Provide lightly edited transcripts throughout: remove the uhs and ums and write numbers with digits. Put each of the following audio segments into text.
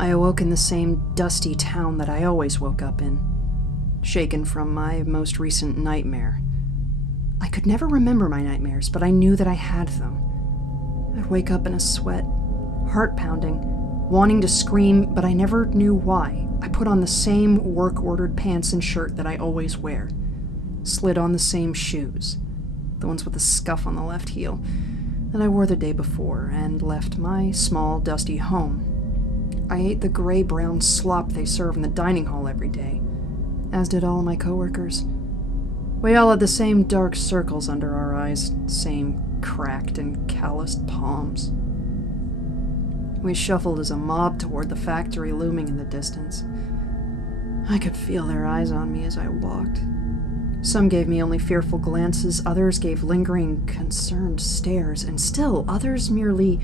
I awoke in the same dusty town that I always woke up in, shaken from my most recent nightmare. I could never remember my nightmares, but I knew that I had them. I'd wake up in a sweat, heart pounding, wanting to scream, but I never knew why. I put on the same work-ordered pants and shirt that I always wear, slid on the same shoes, the ones with the scuff on the left heel, that I wore the day before, and left my small, dusty home. I ate the gray-brown slop they serve in the dining hall every day, as did all my coworkers. We all had the same dark circles under our eyes, same cracked and calloused palms. We shuffled as a mob toward the factory looming in the distance. I could feel their eyes on me as I walked. Some gave me only fearful glances, others gave lingering, concerned stares, and still others merely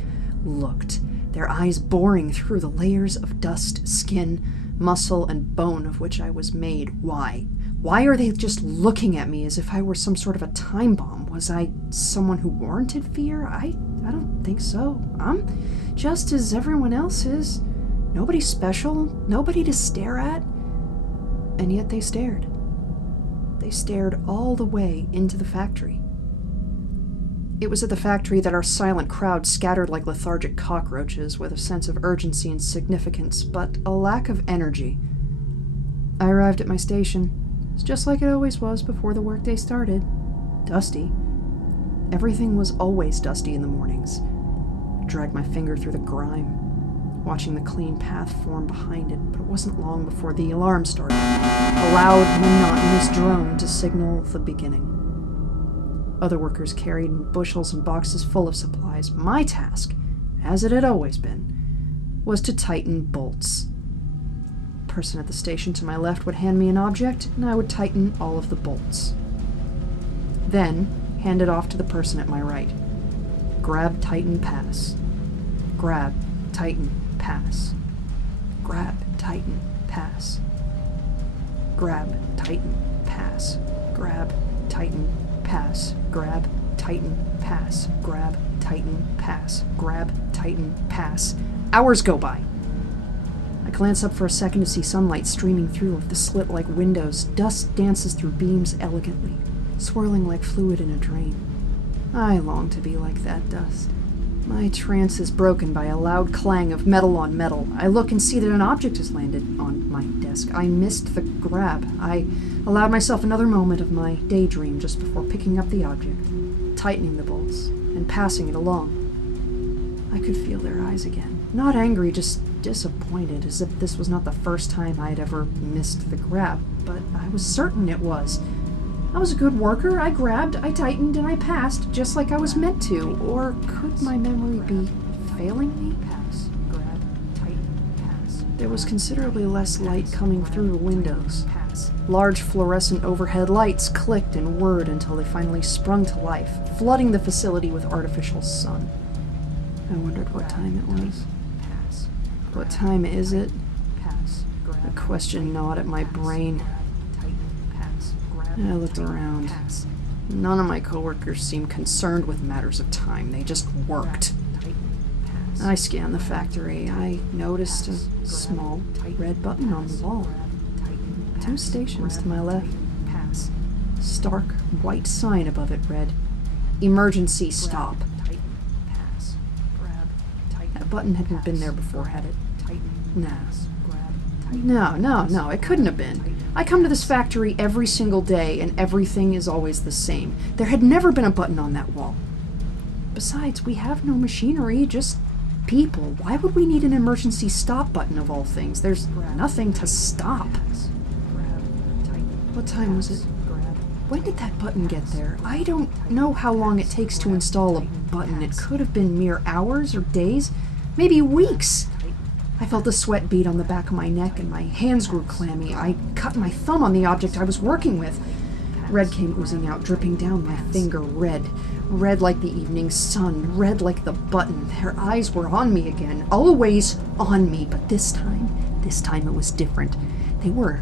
looked, their eyes boring through the layers of dust, skin, muscle, and bone of which I was made. Why? Why are they just looking at me as if I were some sort of a time bomb? Was I someone who warranted fear? I don't think so. I'm just as everyone else is. Nobody special, nobody to stare at. And yet they stared. They stared all the way into the factory. It was at the factory that our silent crowd scattered like lethargic cockroaches with a sense of urgency and significance, but a lack of energy. I arrived at my station. It's just like it always was before the workday started. Dusty. Everything was always dusty in the mornings. I dragged my finger through the grime, watching the clean path form behind it, but it wasn't long before the alarm started, a loud, monotonous drone to signal the beginning. Other workers carried bushels and boxes full of supplies. My task, as it had always been, was to tighten bolts. The person at the station to my left would hand me an object, and I would tighten all of the bolts. Then, hand it off to the person at my right. Grab, tighten, pass. Grab, tighten, pass. Grab, tighten, pass. Grab, tighten, pass. Grab, tighten, pass. Grab, tighten, pass. Grab, tighten, pass. Grab, tighten, pass. Hours go by. I glance up for a second to see sunlight streaming through the slit-like windows. Dust dances through beams elegantly, swirling like fluid in a drain. I long to be like that dust. My trance is broken by a loud clang of metal on metal. I look and see that an object has landed on my desk. I missed the grab. I allowed myself another moment of my daydream just before picking up the object, tightening the bolts, and passing it along. I could feel their eyes again. Not angry, just disappointed, as if this was not the first time I had ever missed the grab, but I was certain it was. I was a good worker. I grabbed, I tightened, and I passed, just like I was meant to. Or could my memory be failing me? Pass, grab, tighten, pass. There was considerably less light coming through the windows. Large fluorescent overhead lights clicked and whirred until they finally sprung to life, flooding the facility with artificial sun. I wondered what time it was. What time is it? A question gnawed at my brain. I looked around. None of my coworkers seemed concerned with matters of time. They just worked. I scanned the factory. I noticed a small red button on the wall. 2 stations to my left. Stark white sign above it read, "Emergency stop." That button hadn't been there before, had it? No, it couldn't have been. I come to this factory every single day, and everything is always the same. There had never been a button on that wall. Besides, we have no machinery, just people. Why would we need an emergency stop button of all things? There's nothing to stop. What time was it? When did that button get there? I don't know how long it takes to install a button. It could have been mere hours or days, maybe weeks. I felt the sweat bead on the back of my neck and my hands grew clammy. I cut my thumb on the object I was working with. Red came oozing out, dripping down my finger. Red like the evening sun, red like the button. Their eyes were on me again, always on me, but this time it was different. They were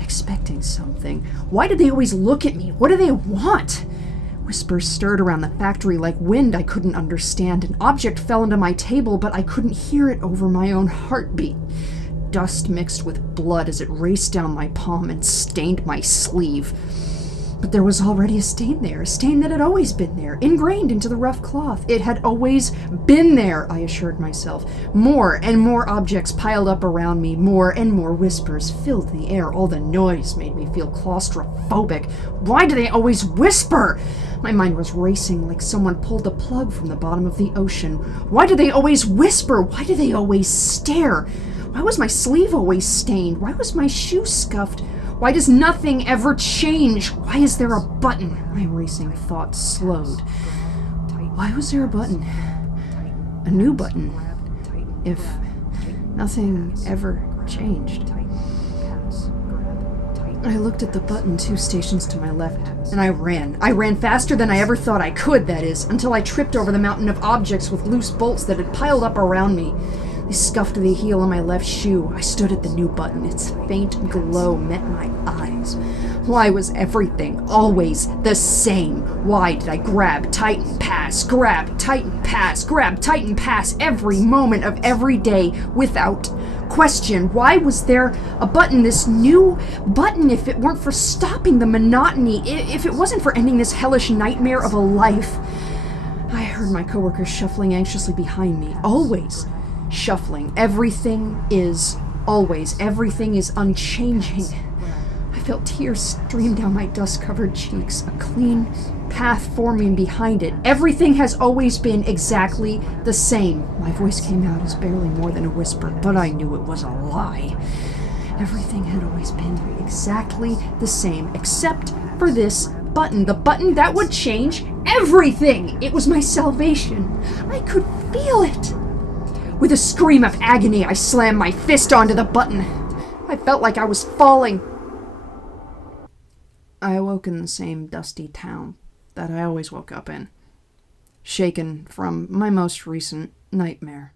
expecting something. Why did they always look at me? What do they want? Whispers stirred around the factory like wind I couldn't understand. An object fell into my table, but I couldn't hear it over my own heartbeat. dust mixed with blood as it raced down my palm and stained my sleeve. But there was already a stain there, a stain that had always been there, ingrained into the rough cloth. It had always been there, I assured myself. More and more objects piled up around me, more and more whispers filled the air. All the noise made me feel claustrophobic. Why do they always whisper? My mind was racing like someone pulled the plug from the bottom of the ocean. Why do they always whisper? Why do they always stare? Why was my sleeve always stained? Why was my shoe scuffed? Why does nothing ever change? Why is there a button? My racing thoughts slowed. Why was there a button? A new button. If nothing ever changed. I looked at the button 2 stations to my left, and I ran. I ran faster than I ever thought I could, that is, until I tripped over the mountain of objects with loose bolts that had piled up around me. They scuffed the heel of my left shoe. I stood at the new button. Its faint glow met my eyes. Why was everything always the same? Why did I grab, tighten, pass, grab, tighten, pass, grab, tighten, pass every moment of every day without question? Why was there a button, this new button, if it weren't for stopping the monotony, if it wasn't for ending this hellish nightmare of a life? I heard my coworkers shuffling anxiously behind me, always shuffling. Everything is unchanging. I felt tears stream down my dust-covered cheeks, a clean path forming behind it. Everything has always been exactly the same. My voice came out as barely more than a whisper, but I knew it was a lie. Everything had always been exactly the same, except for this button. The button that would change everything. It was my salvation. I could feel it. With a scream of agony, I slammed my fist onto the button. I felt like I was falling. I awoke in the same dusty town that I always woke up in, shaken from my most recent nightmare.